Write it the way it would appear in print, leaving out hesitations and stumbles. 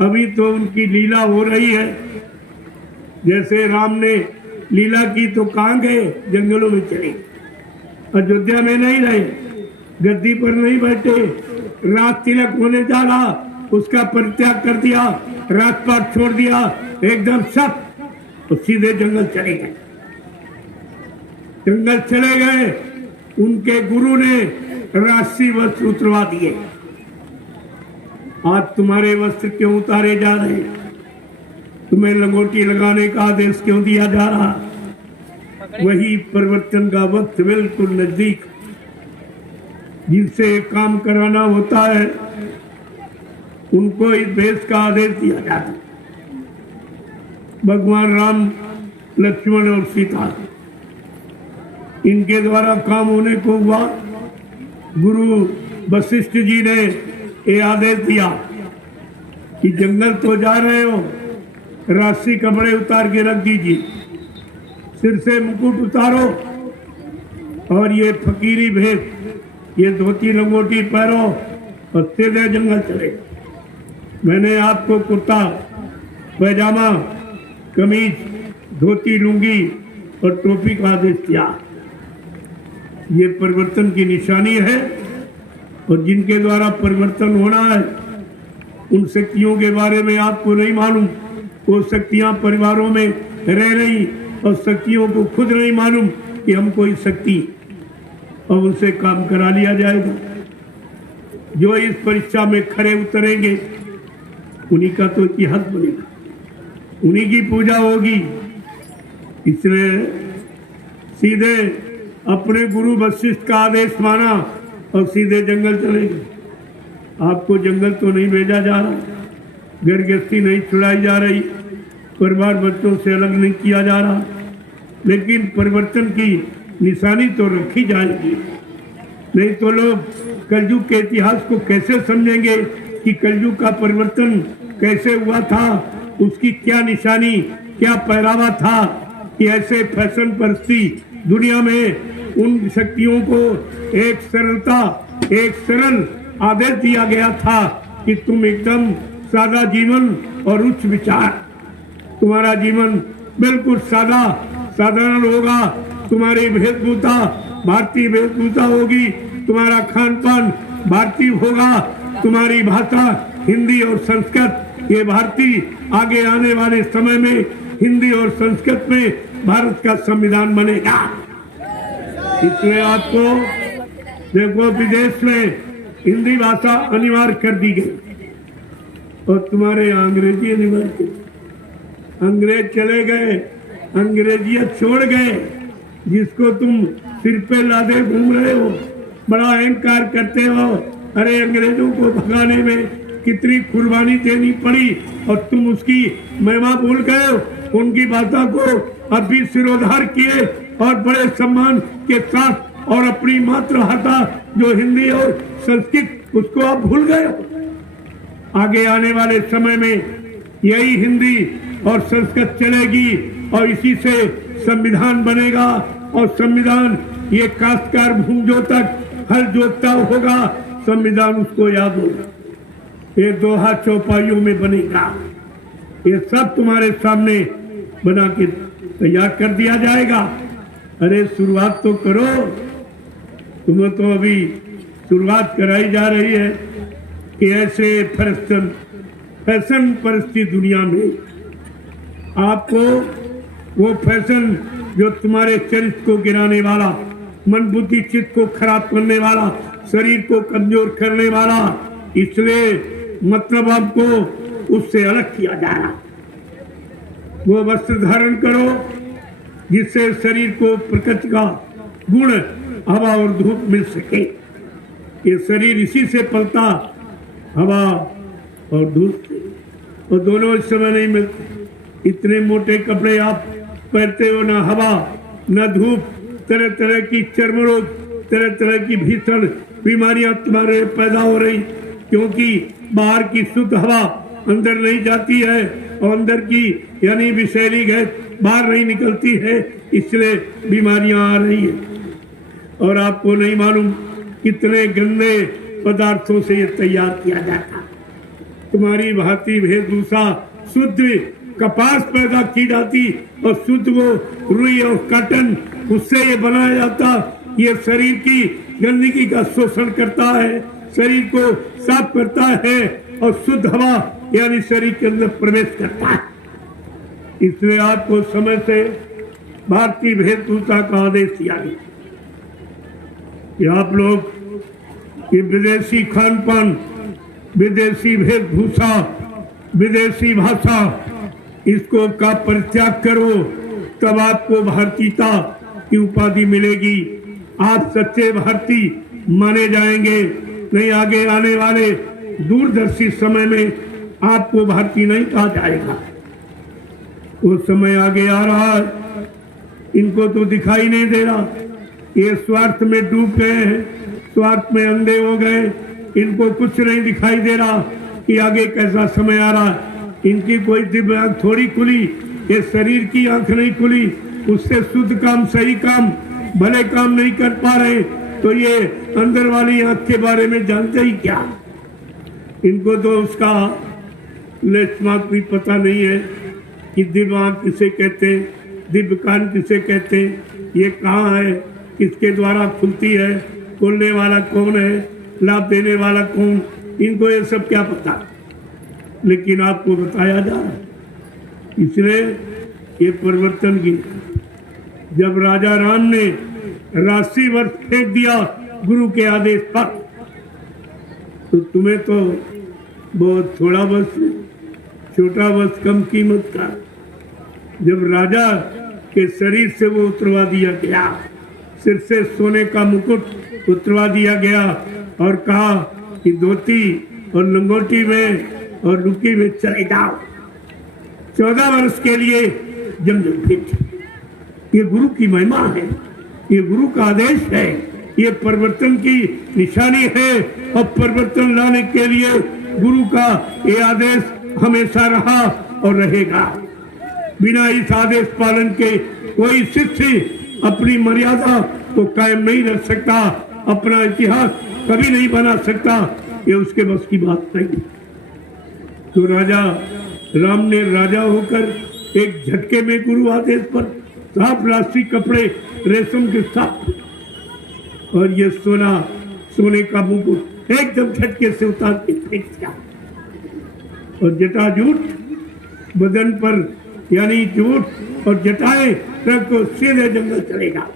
अभी तो उनकी लीला हो रही है। जैसे राम ने लीला की तो कहाँ गए? जंगलों में चले, अयोध्या में नहीं रहे, गद्दी पर नहीं बैठे, राज तिलक होने जा रहा उसका परित्याग कर दिया, राजपाट छोड़ दिया, एकदम सब तो सीधे जंगल चले गए। जंगल चले गए, उनके गुरु ने राशि वस्त्र उतरवा दिए। आज तुम्हारे वस्त्र क्यों उतारे जा रहे हैं? तुम्हें लंगोटी लगाने का आदेश क्यों दिया जा रहा? वही परिवर्तन का वक्त बिल्कुल नजदीक। जिनसे काम कराना होता है उनको इस भेष का आदेश दिया जाता है। भगवान राम, लक्ष्मण और सीता, इनके द्वारा काम होने को हुआ। गुरु वशिष्ठ जी ने ये आदेश दिया कि जंगल तो जा रहे हो, राशि कपड़े उतार के रख दीजिए, सिर से मुकुट उतारो और ये फकीरी भेष, ये धोती लंगोटी पहनो और सीधे जंगल चले। मैंने आपको कुर्ता पैजामा, कमीज, धोती, लुंगी और टोपी का आदेश दिया। ये परिवर्तन की निशानी है और जिनके द्वारा परिवर्तन होना है उन शक्तियों के बारे में आपको नहीं मालूम। वो शक्तियां परिवारों में रह रही और शक्तियों को खुद नहीं मालूम कि हम कोई शक्ति, और उनसे काम करा लिया जाएगा। जो इस परीक्षा में खरे उतरेंगे उन्हीं का तो इतिहास बनेगा, उन्हीं की पूजा होगी। इसलिए सीधे अपने गुरु वशिष्ठ का आदेश माना और सीधे जंगल चले गए। आपको जंगल तो नहीं भेजा जा रहा, घर गृहस्थी नहीं छुड़ाई जा रही, परिवार बच्चों से अलग नहीं किया जा रहा, लेकिन परिवर्तन की निशानी तो रखी जाएगी। नहीं तो लोग कलयुग के इतिहास को कैसे समझेंगे कि कलयुग का परिवर्तन कैसे हुआ था, उसकी क्या निशानी, क्या पहरावा था कि ऐसे फैशन परिस्थिति दुनिया में उन शक्तियों को एक सरलता, एक सरल आदेश दिया गया था कि तुम एकदम सादा जीवन और उच्च विचार, तुम्हारा जीवन बिल्कुल सादा साधारण होगा, तुम्हारी वेशभूषा भारतीय वेशभूषा होगी, तुम्हारा खान पान भारतीय होगा, तुम्हारी भाषा हिंदी और संस्कृत, ये भारतीय आगे आने वाले समय में हिंदी और संस्कृत में भारत का संविधान बनेगा। इसलिए आपको देखो विदेश में हिंदी भाषा अनिवार्य कर दी गई और तुम्हारे यहाँ अंग्रेजी अनिवार्य की। अंग्रेज चले गए, अंग्रेजियत छोड़ गए, जिसको तुम सिर पे लादे घूम रहे हो, बड़ा अहंकार करते हो। अरे अंग्रेजों को भगाने में कितनी कुर्बानी देनी पड़ी और तुम उसकी महिमा भूल गए हो। उनकी भाषा को अब भी सिरोधार किए और बड़े सम्मान के साथ, और अपनी मातृभाषा जो हिंदी और संस्कृत उसको आप भूल गए हो। आगे आने वाले समय में यही हिंदी और संस्कृत चलेगी और इसी से संविधान बनेगा और संविधान ये काश्तकार भूंजों तक हल जोतता होगा, संविधान उसको याद होगा। ये दोहा चौपाइयों में बनेगा, ये सब तुम्हारे सामने बना के तैयार कर दिया जाएगा। अरे शुरुआत तो करो, तुम्हें तो अभी शुरुआत कराई जा रही है कि ऐसे फैशन परिस्थिति दुनिया में आपको वो फैशन जो तुम्हारे चरित्र को गिराने वाला, मन बुद्धि चित्त को खराब करने वाला, शरीर को कमजोर करने वाला, इसलिए मतलब आपको उससे अलग किया जा रहा। वो वस्त्र धारण करो जिससे शरीर को प्रकृति का गुण, हवा और धूप मिल सके। ये शरीर इसी से पलता, हवा और धूप से, और दोनों इस समय नहीं मिलते। इतने मोटे कपड़े आप पहनते हो, ना हवा ना धूप, तरह तरह की चर्म रोग, तरह तरह की भीषण बीमारियां तुम्हारे पैदा हो रही, क्योंकि बाहर की शुद्ध हवा अंदर नहीं जाती है और अंदर की यानी विषैली गैस बाहर नहीं निकलती है, इसलिए बीमारियां आ रही है। और आपको नहीं मालूम कितने गंदे पदार्थों से ये तैयार किया जाता। तुम्हारी भांति वेशभूषा शुद्ध कपास पैदा की जाती और शुद्ध वो रुई और कॉटन उससे ये बनाया जाता। ये शरीर की गंदगी का शोषण करता है, शरीर को साफ करता है और शुद्ध हवा यानी शरीर के अंदर प्रवेश करता है। इसलिए आपको समय से भारतीय वेशभूषा का आदेश दिया गया कि आप लोग ये विदेशी खान पान, विदेशी वेशभूषा, विदेशी भाषा इसको का परित्याग करो, तब आपको भारतीयता की उपाधि मिलेगी। आप सच्चे भारतीय माने जाएंगे। नहीं आगे आने वाले दूरदर्शी समय में आपको भारतीय नहीं कहा जाएगा। वो समय आगे आ रहा है, इनको तो दिखाई नहीं दे रहा। ये स्वार्थ में डूब गए हैं, स्वार्थ में अंधे हो गए। इनको कुछ नहीं दिखाई दे रहा कि आगे कैसा समय आ रहा है। इनकी कोई दिव्य आंख थोड़ी खुली, ये शरीर की आंख नहीं खुली, उससे शुद्ध काम, सही काम, भले काम नहीं कर पा रहे, तो ये अंदर वाली आंख के बारे में जानते ही क्या। इनको तो उसका लेशमार्क भी पता नहीं है कि दिव्य आंख किसे कहते हैं, दिव्य कान किसे कहते हैं, ये कहाँ है, किसके द्वारा खुलती है, खोलने वाला कौन है, लाभ देने वाला कौन, इनको ये सब क्या पता। लेकिन आपको बताया जा रहा है। इसलिए ये परिवर्तन की जब राजा राम ने राशि वर्ष फेंक दिया गुरु के आदेश पर, तो तुम्हें तो बहुत थोड़ा बस, छोटा बस, कम कीमत का। जब राजा के शरीर से वो उतरवा दिया गया, सिर से सोने का मुकुट उतरवा दिया गया और कहा कि धोती और लंगोटी में और रुकी में चले जाओ, 14 वर्ष के लिए जमजम फिट। ये गुरु की महिमा है, ये गुरु का आदेश है, ये परिवर्तन की निशानी है। और परिवर्तन लाने के लिए गुरु का ये आदेश हमेशा रहा और रहेगा। बिना इस आदेश पालन के कोई शिष्य अपनी मर्यादा को कायम नहीं रख सकता, अपना इतिहास कभी नहीं बना सकता। ये उसके बस की बात नहीं। तो राजा राम ने राजा होकर एक झटके में गुरु आदेश पर साफ राशि कपड़े रेशम के साथ और ये सोने का मुकुट एकदम झटके से उतार के फेंक दिया। और जटाजूट बदन पर यानी जूट और जटाएं रख को सीधे जंगल चलेगा।